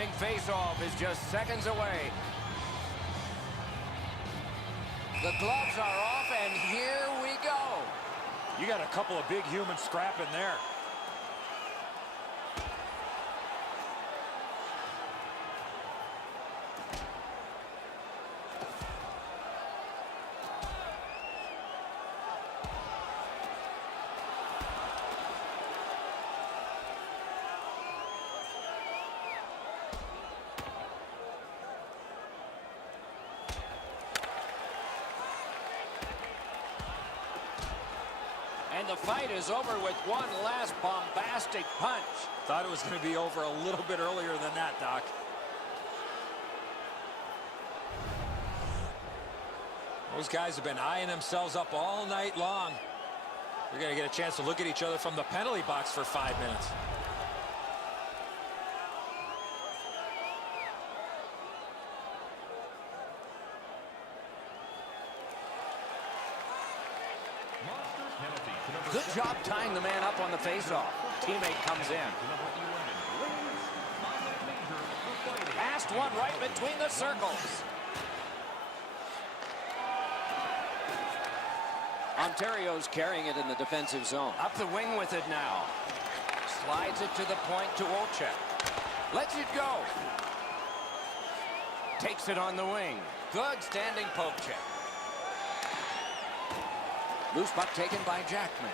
opening face-off is just seconds away. The gloves are off, and here we go. You got a couple of big humans scrapping there. And the fight is over with one last bombastic punch. Thought it was going to be over a little bit earlier than that, Doc. Those guys have been eyeing themselves up all night long. They're going to get a chance to look at each other from the penalty box for 5 minutes. Good job tying the man up on the faceoff. Teammate comes in. Passed one right between the circles. Ontario's carrying it in the defensive zone. Up the wing with it now. Slides it to the point to Olchek. Lets it go. Takes it on the wing. Good standing poke check. Loose puck taken by Jackman.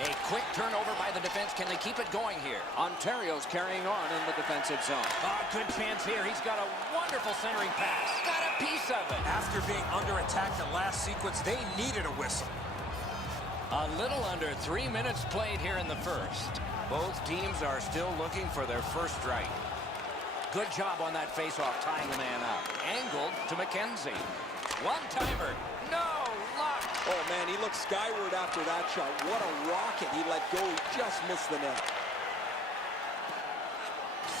A quick turnover by the defense. Can they keep it going here? Ontario's carrying on in the defensive zone. Oh, good chance here. He's got a wonderful centering pass. Got a piece of it. After being under attack the last sequence, they needed a whistle. A little under 3 minutes played here in the first. Both teams are still looking for their first strike. Good job on that faceoff, tying the man up. Angled to McKenzie. One-timer. No luck. Oh, man, he looked skyward after that shot. What a rocket he let go. He just missed the net.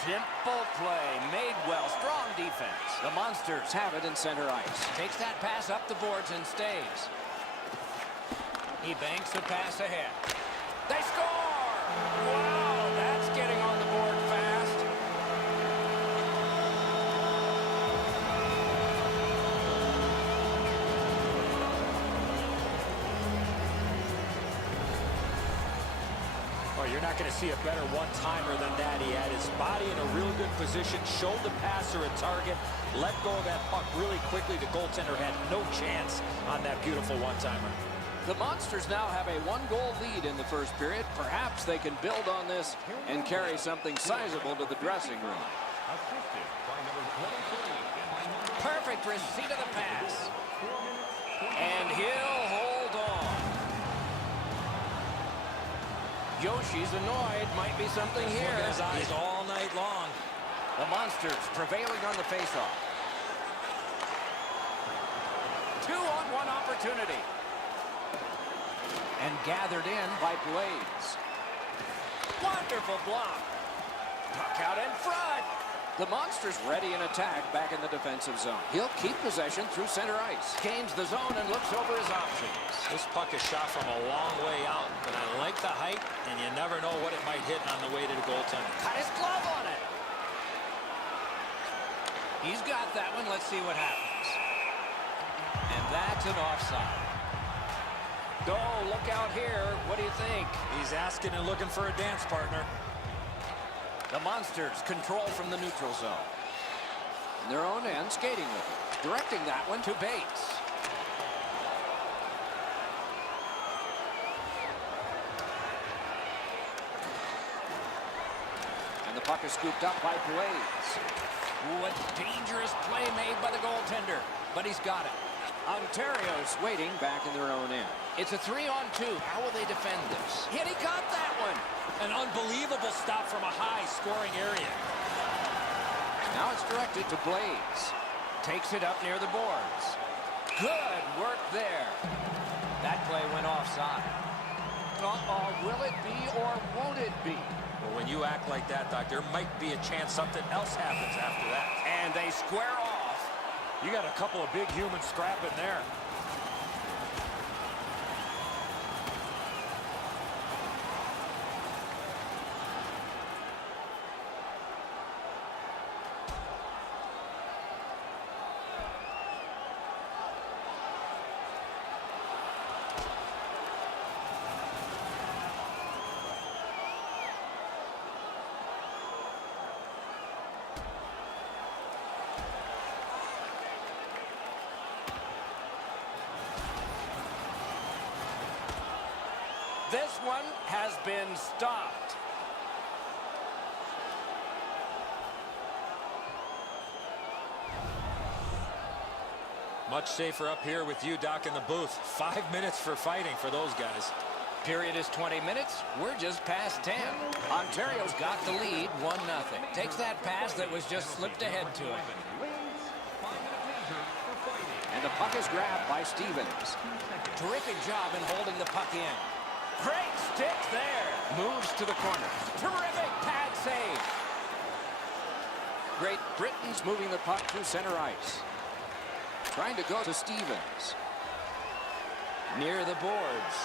Simple play. Made well. Strong defense. The Monsters have it in center ice. Takes that pass up the boards and stays. He banks a pass ahead. They score! Wow, that's getting on the board fast. Oh, you're not going to see a better one-timer than that. He had his body in a real good position, showed the passer a target, let go of that puck really quickly. The goaltender had no chance on that beautiful one-timer. The Monsters now have a one-goal lead in the first period. Perhaps they can build on this and carry something sizable to the dressing room. Perfect receipt of the pass. And he'll hold on. Yoshi's annoyed. Might be something here. His eyes all night long. The Monsters prevailing on the faceoff. 2-on-1 opportunity. And gathered in by Blades. Wonderful block. Puck out in front. The Monsters ready in attack back in the defensive zone. He'll keep possession through center ice. Gains the zone and looks over his options. This puck is shot from a long way out, but I like the height, and you never know what it might hit on the way to the goaltender. Cut his glove on it. He's got that one. Let's see what happens. And that's an offside. Oh, look out here. What do you think? He's asking and looking for a dance partner. The Monsters control from the neutral zone. In their own end, skating with it. Directing that one to Bates. And the puck is scooped up by Blades. Ooh, a dangerous play made by the goaltender. But he's got it. Ontario's waiting back in their own end. It's a 3-on-2. How will they defend this? He got that one. An unbelievable stop from a high-scoring area. Now it's directed to Blades. Takes it up near the boards. Good work there. That play went offside. Uh-oh, will it be or won't it be? Well, when you act like that, Doc, there might be a chance something else happens after that. And they square off. You got a couple of big humans scrapping there. This one has been stopped. Much safer up here with you, Doc, in the booth. 5 minutes for fighting for those guys. Period is 20 minutes. We're just past 10. Ontario's got the lead, 1-0. Takes that pass that was just slipped ahead to him. And the puck is grabbed by Stevens. Terrific job in holding the puck in. Great stick there. Moves to the corner. Terrific pad save. Great Britain's moving the puck to center ice. Trying to go to Stevens. Near the boards.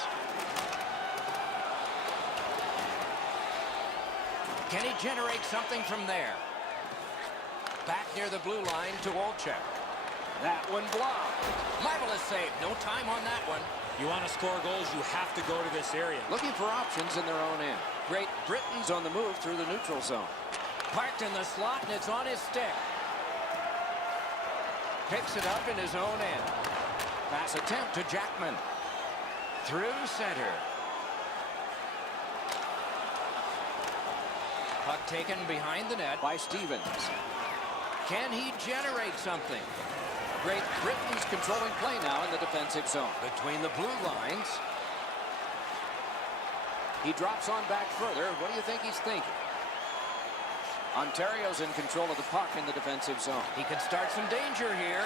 Can he generate something from there? Back near the blue line to Olchek. That one blocked. Marvelous save. No time on that one. You want to score goals, you have to go to this area. Looking for options in their own end. Great Britain's on the move through the neutral zone. Parked in the slot, and it's on his stick. Picks it up in his own end. Pass attempt to Jackman. Through center. Puck taken behind the net by Stevens. Can he generate something? Great Britain's controlling play now in the defensive zone. Between the blue lines. He drops on back further. What do you think he's thinking? Ontario's in control of the puck in the defensive zone. He could start some danger here.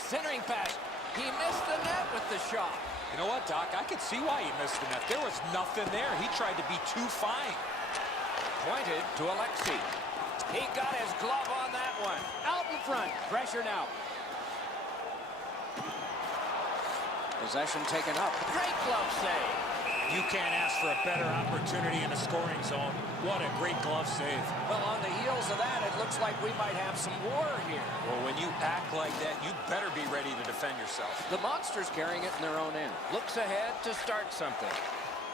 Centering pass. He missed the net with the shot. You know what, Doc? I could see why he missed the net. There was nothing there. He tried to be too fine. Pointed to Alexei. He got his glove on that one. Out in front. Pressure now. Possession taken up. Great glove save. You can't ask for a better opportunity in the scoring zone. What a great glove save. Well, on the heels of that, it looks like we might have some war here. Well, when you act like that, you better be ready to defend yourself. The Monsters carrying it in their own end. Looks ahead to start something.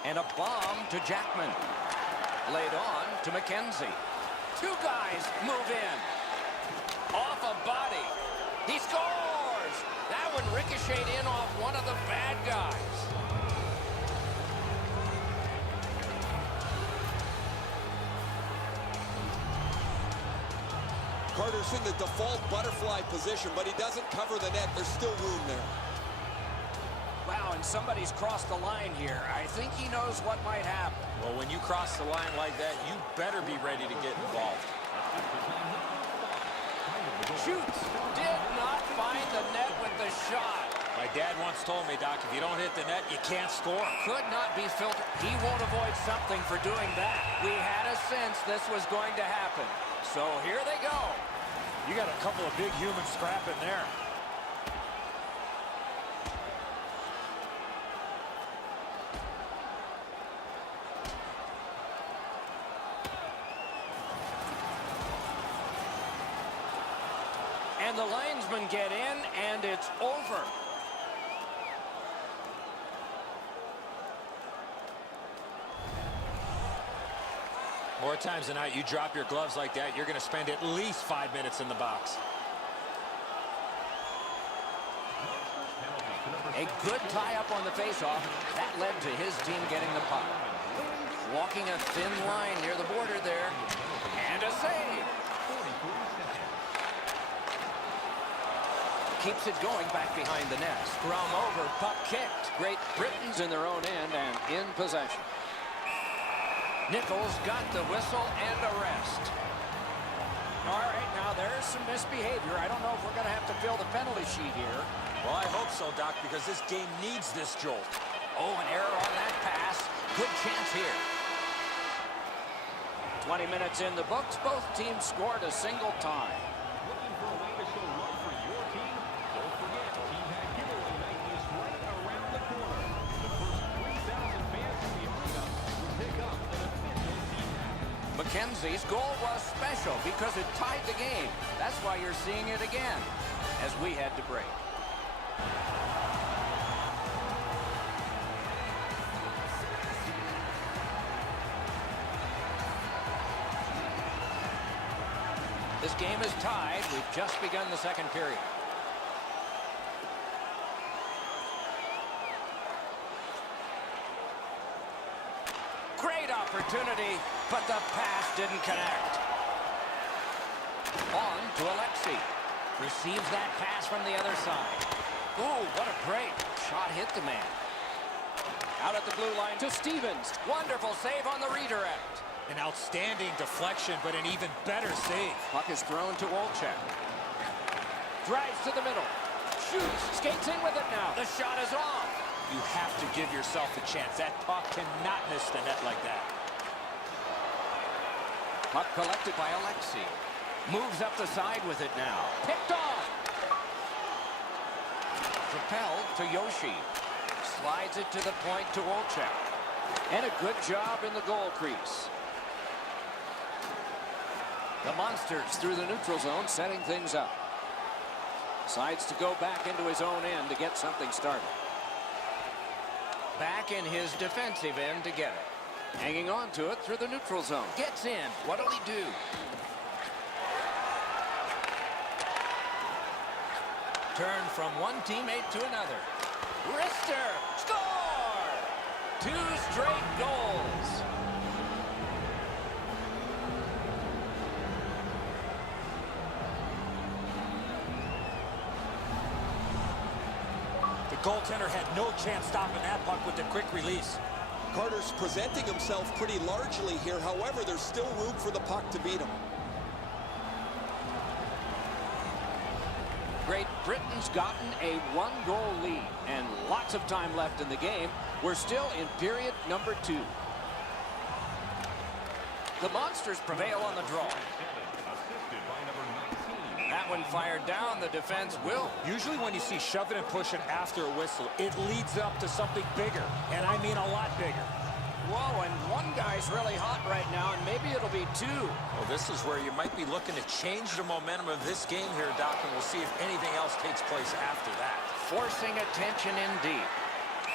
And a bomb to Jackman. Laid on to McKenzie. Two guys move in. Off a body. He scores! That one ricocheted in off one of the bad guys. Carter's in the default butterfly position, but he doesn't cover the net. There's still room there. Wow, and somebody's crossed the line here. I think he knows what might happen. Well, when you cross the line like that, you better be ready to get involved. Shoots. Did not find the net with the shot. My dad once told me, Doc, if you don't hit the net, you can't score. Could not be filtered. He won't avoid something for doing that. We had a sense this was going to happen. So here they go. You got a couple of big humans scrapping there. And the linesmen get in, and it's over. More times than not, you drop your gloves like that, you're going to spend at least 5 minutes in the box. A good tie-up on the face-off. That led to his team getting the puck. Walking a thin line near the border there. And a save. Keeps it going back behind the net. Scrum over, puck kicked. Great Britain's in their own end and in possession. Nichols got the whistle and a rest. All right, now there's some misbehavior. I don't know if we're going to have to fill the penalty sheet here. Well, I hope so, Doc, because this game needs this jolt. Oh, an error on that pass. Good chance here. 20 minutes in the books. Both teams scored a single time. Looking for a way to show love for your team? Don't forget, Team Hat Giveaway Night is right around the corner. The first 3,000 fans in the arena will pick up an official Team Hat. McKenzie's goal was special because it tied the game. That's why you're seeing it again as we head to break. This game is tied. We've just begun the second period. opportunity, but the pass didn't connect. On to Alexi. Receives that pass from the other side. Ooh, what a break. Shot hit the man. Out at the blue line to Stevens. Wonderful save on the redirect. An outstanding deflection, but an even better save. Puck is thrown to Olchek. Drives to the middle. Shoots. Skates in with it now. The shot is off. You have to give yourself a chance. That puck cannot miss the net like that. Puck collected by Alexi. Moves up the side with it now. Picked off. Propelled to Yoshi. Slides it to the point to Olchek. And a good job in the goal crease. The Monsters through the neutral zone, setting things up. Decides to go back into his own end to get something started. Back in his defensive end to get it. Hanging on to it through the neutral zone. Gets in. What'll he do? Turn from one teammate to another. Wrister. Score! 2 straight goals. The goaltender had no chance stopping that puck with the quick release. Carter's presenting himself pretty largely here. However, there's still room for the puck to beat him. Great Britain's gotten a 1-goal lead and lots of time left in the game. We're still in period number 2. The Monsters prevail on the draw. Assisted by number 19. That one fired down. The defense will. Usually when you see shoving and pushing after a whistle, it leads up to something bigger, and I mean a lot bigger. Whoa, and one guy's really hot right now, and maybe it'll be 2. Well, this is where you might be looking to change the momentum of this game here, Doc, and we'll see if anything else takes place after that. Forcing attention indeed.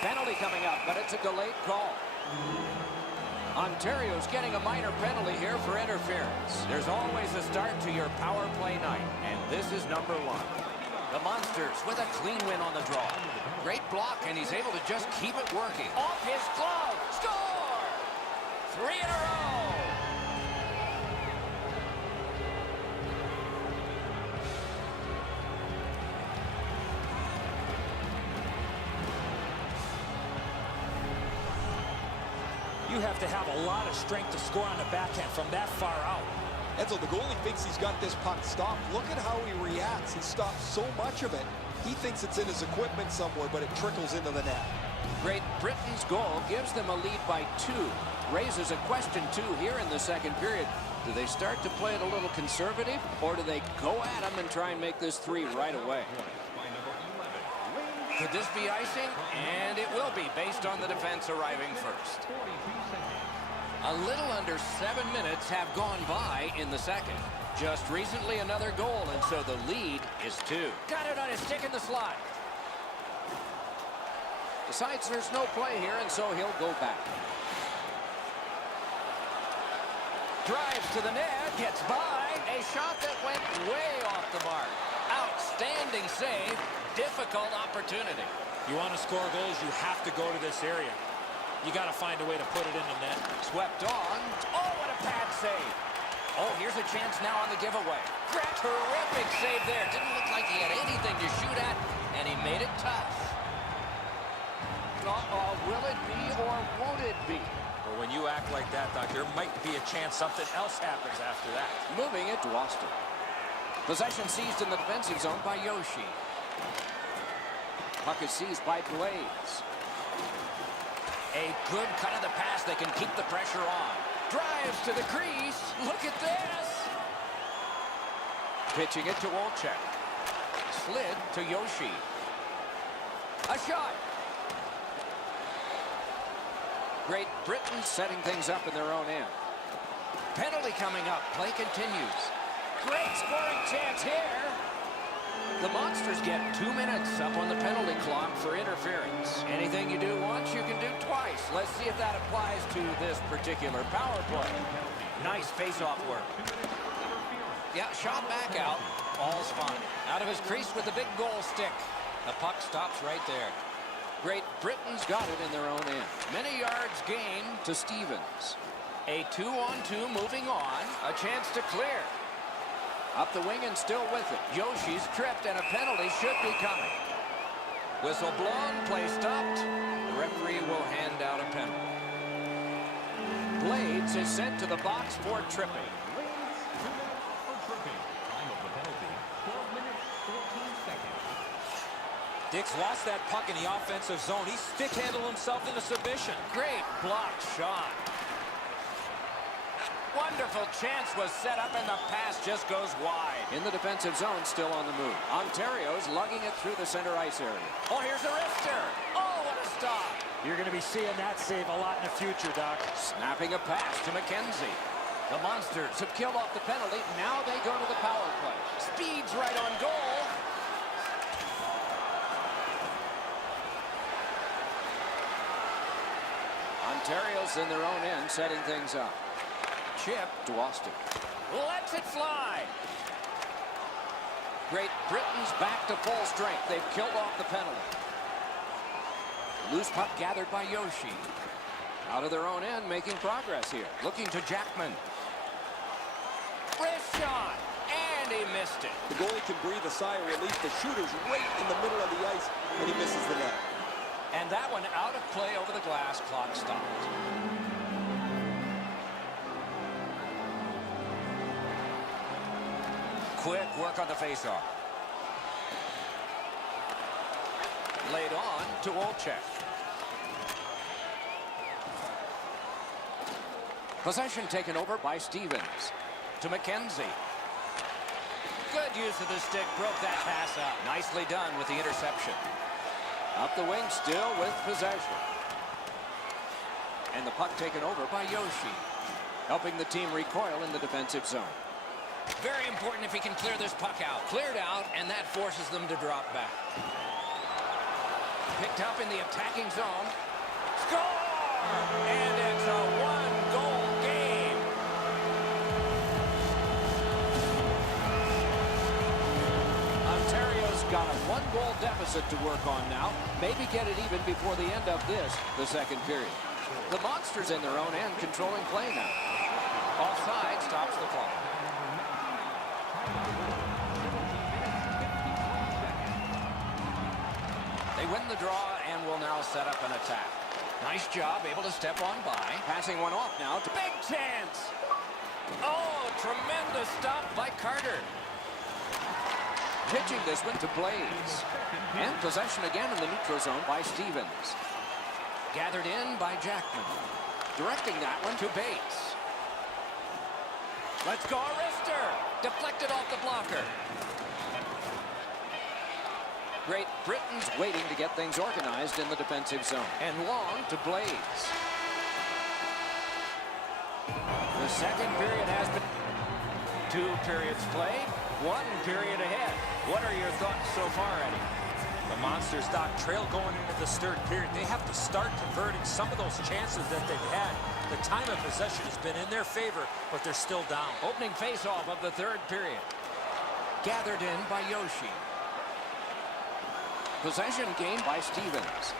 Penalty coming up, but it's a delayed call. Ontario's getting a minor penalty here for interference. There's always a start to your power play night, and this is number 1. The Monsters with a clean win on the draw. Great block, and he's able to just keep it working. Off his glove. Score! 3 in a row. You have to have a lot of strength to score on the backhand from that far out. Enzo, the goalie thinks he's got this puck stopped. Look at how he reacts. He stops so much of it. He thinks it's in his equipment somewhere, but it trickles into the net. Great Britain's goal gives them a lead by 2. Raises a question, too, here in the second period. Do they start to play it a little conservative, or do they go at them and try and make this 3 right away? By number 11. Could this be icing? And it will be, based on the defense arriving first. 42 seconds. A little under 7 minutes have gone by in the second. Just recently another goal, and so the lead is 2. Got it on his stick in the slot. Decides there's no play here, and so he'll go back. Drives to the net, gets by. A shot that went way off the mark. Outstanding save. Difficult opportunity. You want to score goals, you have to go to this area. You got to find a way to put it in the net. Swept on. Oh, what a pad save. Oh, here's a chance now on the giveaway. Terrific save there. Didn't look like he had anything to shoot at, and he made it tough. Will it be or won't it be? Well, when you act like that, Doc, there might be a chance something else happens after that. Moving it to Austin. Possession seized in the defensive zone by Yoshi. Puck is seized by Blades. A good cut of the pass. They can keep the pressure on. Drives to the crease. Look at this. Pitching it to Olchek. Slid to Yoshi. A shot. Great Britain setting things up in their own end. Penalty coming up. Play continues. Great scoring chance here. The Monsters get 2 minutes up on the penalty clock for interference. Anything you do once, you can do twice. Let's see if that applies to this particular power play. Nice face-off work. Yeah, shot back out. All's fine. Out of his crease with the big goal stick. The puck stops right there. Great Britain's got it in their own end. Many yards gained to Stevens. A 2-on-2 moving on. A chance to clear. Up the wing and still with it. Yoshi's tripped and a penalty should be coming. Whistle blown, play stopped. The referee will hand out a penalty. Blades is sent to the box for tripping. Dix lost that puck in the offensive zone. He stick-handled himself into submission. Great block shot. Wonderful chance was set up and the pass just goes wide. In the defensive zone, still on the move. Ontario's lugging it through the center ice area. Oh, here's a wrister. Oh, what a stop. You're going to be seeing that save a lot in the future, Doc. Snapping a pass to McKenzie. The Monsters have killed off the penalty. Now they go to the power play. Speed's right on goal. Ontario's in their own end, setting things up. Chip to Austin. Lets it fly. Great Britain's back to full strength. They've killed off the penalty. Loose puck gathered by Yoshi. Out of their own end, making progress here. Looking to Jackman. Wrist shot. And he missed it. The goalie can breathe a sigh of relief. The shooter's right in the middle of the ice, and he misses the net. And that one out of play over the glass. Clock stopped. Quick work on the faceoff. Laid on to Olchek. Possession taken over by Stevens. To McKenzie. Good use of the stick. Broke that pass up. Nicely done with the interception. Up the wing still with possession. And the puck taken over by Yoshi. Helping the team recoil in the defensive zone. Very important if he can clear this puck out. Cleared out, and that forces them to drop back. Picked up in the attacking zone. Score! And it's a one-goal game. Ontario's got a one-goal deficit to work on now. Maybe get it even before the end of this, the second period. The Monsters in their own end controlling play now. Offside stops the clock. They win the draw and will now set up an attack. Nice job, able to step on by. Passing one off now. Big chance! Oh, tremendous stop by Carter. Pitching this one to Blaze. And possession again in the neutral zone by Stevens. Gathered in by Jackman. Directing that one to Bates. Let's go, Arister! Deflected off the blocker. Great Britain's waiting to get things organized in the defensive zone. And long to Blaze. The second period has been 2 periods played, 1 period ahead. What are your thoughts so far, Eddie? The Monsters, Doc, trail going into this third period. They have to start converting some of those chances that they've had. The time of possession has been in their favor, but they're still down. Opening face-off of the third period. Gathered in by Yoshi. Possession gained by Stevens.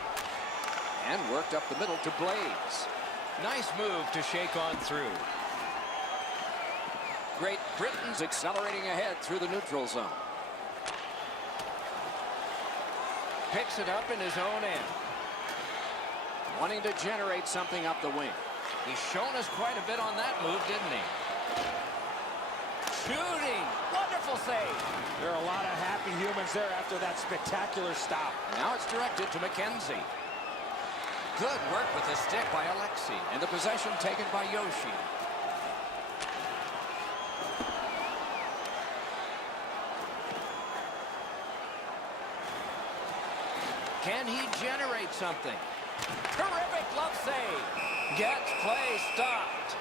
And worked up the middle to Blaze. Nice move to shake on through. Great Britain's accelerating ahead through the neutral zone. Picks it up in his own end. Wanting to generate something up the wing. He's shown us quite a bit on that move, didn't he? Shooting! Wonderful save! There are a lot of happy humans there after that spectacular stop. Now it's directed to McKenzie. Good work with the stick by Alexi. And the possession taken by Yoshi. Can he generate something? Terrific glove save. Gets play stopped.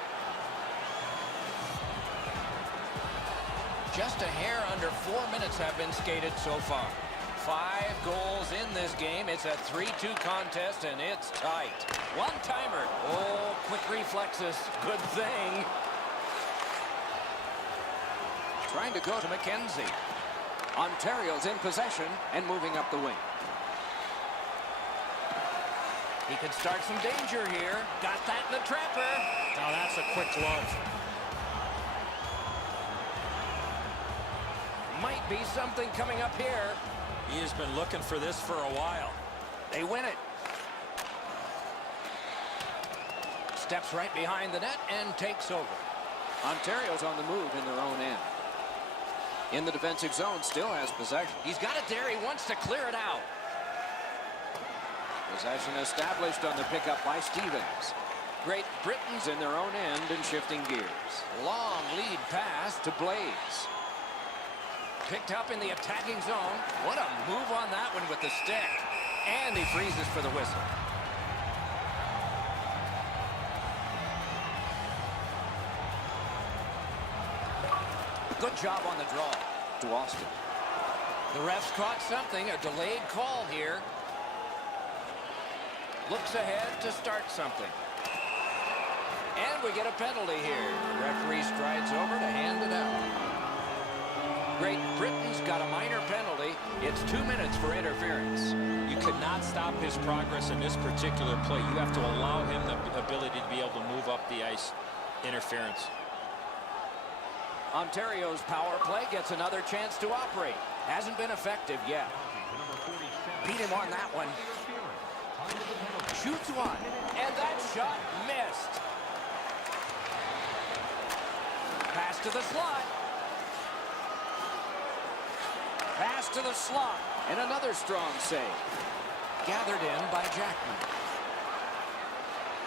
Just a hair under 4 minutes have been skated so far. 5 goals in this game. It's a 3-2 contest, and it's tight. One-timer. Oh, quick reflexes. Good thing. Trying to go to McKenzie. Ontario's in possession and moving up the wing. He could start some danger here. Got that in the trapper. Now that's That's a quick glove. Might be something coming up here. He has been looking for this for a while. They win it. Steps right behind the net and takes over. Ontario's on the move in their own end. In the defensive zone, still has possession. He's got it there. He wants to clear it out. Possession established on the pickup by Stevens. Great Britain's in their own end and shifting gears. Long lead pass to Blaze. Picked up in the attacking zone. What a move on that one with the stick. And he freezes for the whistle. Good job on the draw to Austin. The refs caught something, a delayed call here. Looks ahead to start something. And we get a penalty here. The referee strides over to hand it out. Great Britain's got a minor penalty. It's 2 minutes for interference. You could not stop his progress in this particular play. You have to allow him the ability to be able to move up the ice. Interference. Ontario's power play gets another chance to operate. Hasn't been effective yet. Beat him on that one. Shoots one, and that shot missed. Pass to the slot. Pass to the slot, and another strong save. Gathered in by Jackman.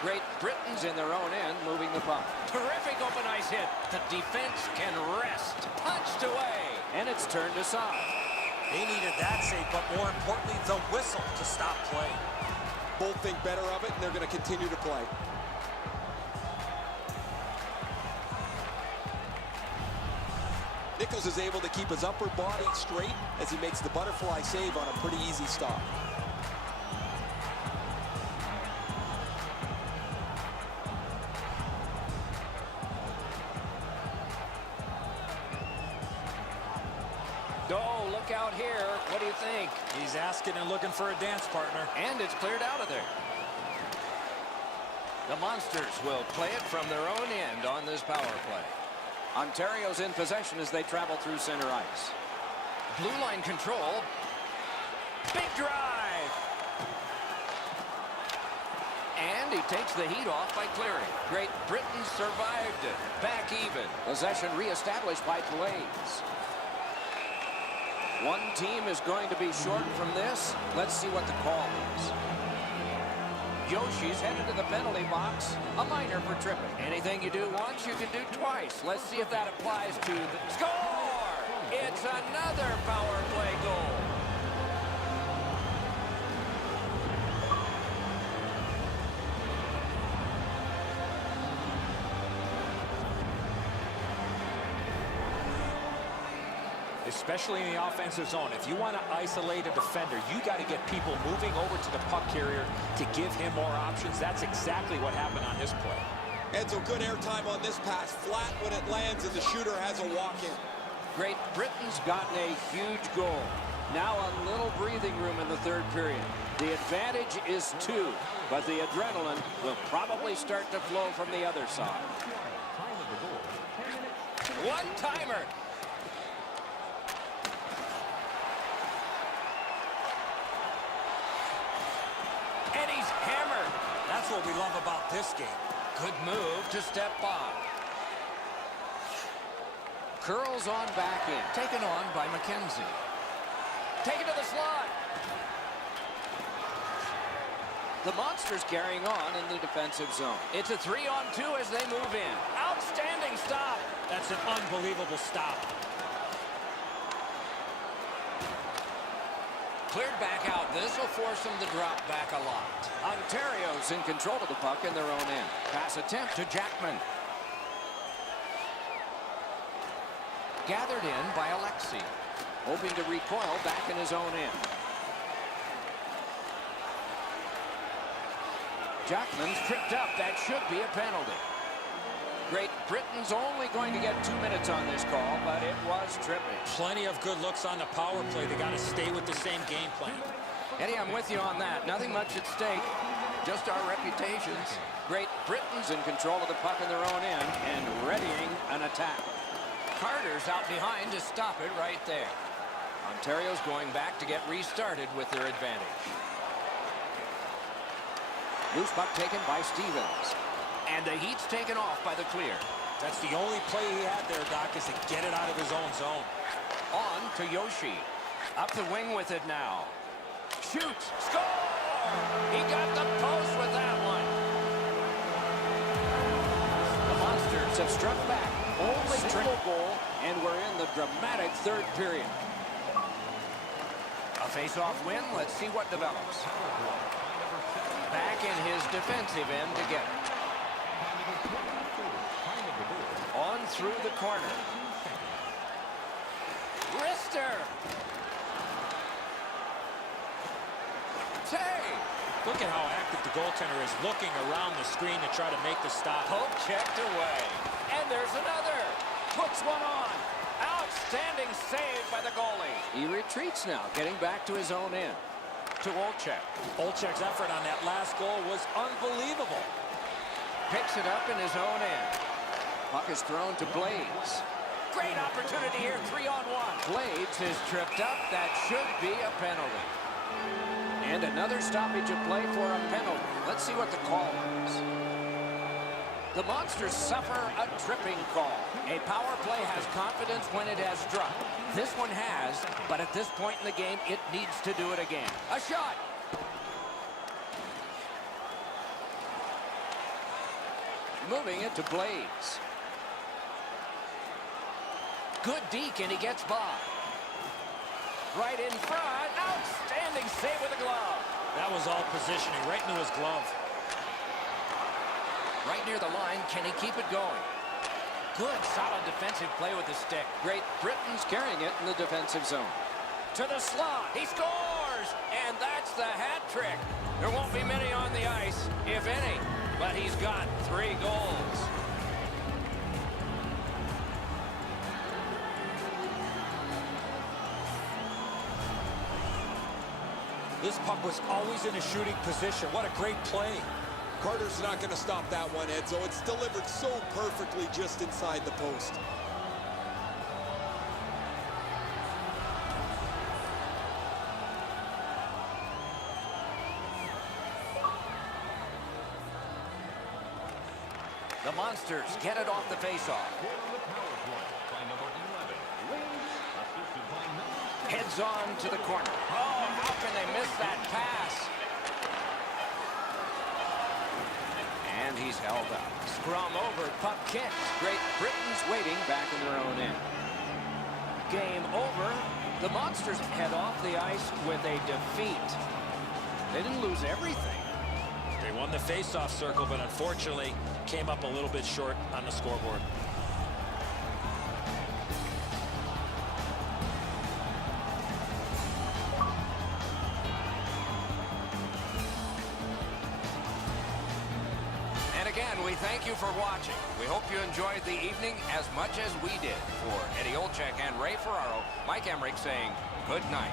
Great Britain's in their own end, moving the puck. Terrific open ice hit. The defense can rest. Punched away, and it's turned aside. They needed that save, but more importantly, the whistle to stop play. Both think better of it, and they're going to continue to play. Nichols is able to keep his upper body straight as he makes the butterfly save on a pretty easy stop. Oh, look out here. What do you think? He's asking and looking for a dance partner. And it's cleared out of there. The Monsters will play it from their own end on this power play. Ontario's in possession as they travel through center ice. Blue line control. Big drive. And he takes the heat off by clearing. Great Britain survived it. Back even. Possession reestablished by Blaze. One team is going to be short from this. Let's see what the call is. Yoshi's headed to the penalty box. A minor for tripping. Anything you do once, you can do twice. Let's see if that applies to the score. It's another power play goal. Especially in the offensive zone. If you want to isolate a defender, you got to get people moving over to the puck carrier to give him more options. That's exactly what happened on this play. Edzo, good airtime on this pass. Flat when it lands, and the shooter has a walk-in. Great Britain's gotten a huge goal. Now a little breathing room in the third period. The advantage is 2, but the adrenaline will probably start to flow from the other side. One-timer. And he's hammered. That's what we love about this game. Good move to step by. Curls on back in. Taken on by McKenzie. Taken to the slot. The Monsters carrying on in the defensive zone. It's a 3-on-2 as they move in. Outstanding stop. That's an unbelievable stop. Cleared back out. This will force them to drop back a lot. Ontario's in control of the puck in their own end. Pass attempt to Jackman. Gathered in by Alexi. Hoping to recoil back in his own end. Jackman's tripped up. That should be a penalty. Great Britain's only going to get 2 minutes on this call, but it was tripping. Plenty of good looks on the power play. They got to stay with the same game plan. Eddie, I'm with you on that. Nothing much at stake. just our reputations. Great Britain's in control of the puck in their own end and readying an attack. Carter's out behind to stop it right there. Ontario's going back to get restarted with their advantage. Loose puck taken by Stevens. And the Heat's taken off by the clear. That's the only play he had there, Doc, is to get it out of his own zone. On to Yoshi. Up the wing with it now. Shoots. Score! He got the post with that one. The Monsters have struck back. Only triple goal, and we're in the dramatic third period. A face-off win. Let's see what develops. Back in his defensive end to get it. On through the corner. Wrister. Save. Look at how active the goaltender is looking around the screen to try to make the stop. Poke checked away. And there's another. Puts one on. Outstanding save by the goalie. He retreats now, getting back to his own end. To Olczyk. Olczyk's effort on that last goal was unbelievable. Picks it up in his own end. Puck is thrown to Blades. Great opportunity here, 3-on-1. Blades is tripped up. That should be a penalty. And another stoppage of play for a penalty. Let's see what the call is. The Monsters suffer a tripping call. A power play has confidence when it has struck. This one has, but at this point in the game, it needs to do it again. A shot. Moving it to Blades. Good deke, and he gets by. Right in front. Outstanding save with the glove. That was all positioning right into his glove. Right near the line. Can he keep it going? Good, solid defensive play with the stick. Great Britain's carrying it in the defensive zone. To the slot. He scores! And that's the hat trick. There won't be many on the ice, if any. But he's got 3 goals. This puck was always in a shooting position. What a great play. Carter's not going to stop that one, Edzo. It's delivered so perfectly just inside the post. The Monsters get it off the faceoff. Heads on to the corner. Oh, how can they miss that pass? And he's held up. Scrum over, puck kicked. Great Britain's waiting back in their own end. Game over. The Monsters head off the ice with a defeat. They didn't lose everything. They won the face-off circle, but unfortunately came up a little bit short on the scoreboard. And again, we thank you for watching. We hope you enjoyed the evening as much as we did. For Eddie Olczyk and Ray Ferraro, Mike Emmerich saying good night.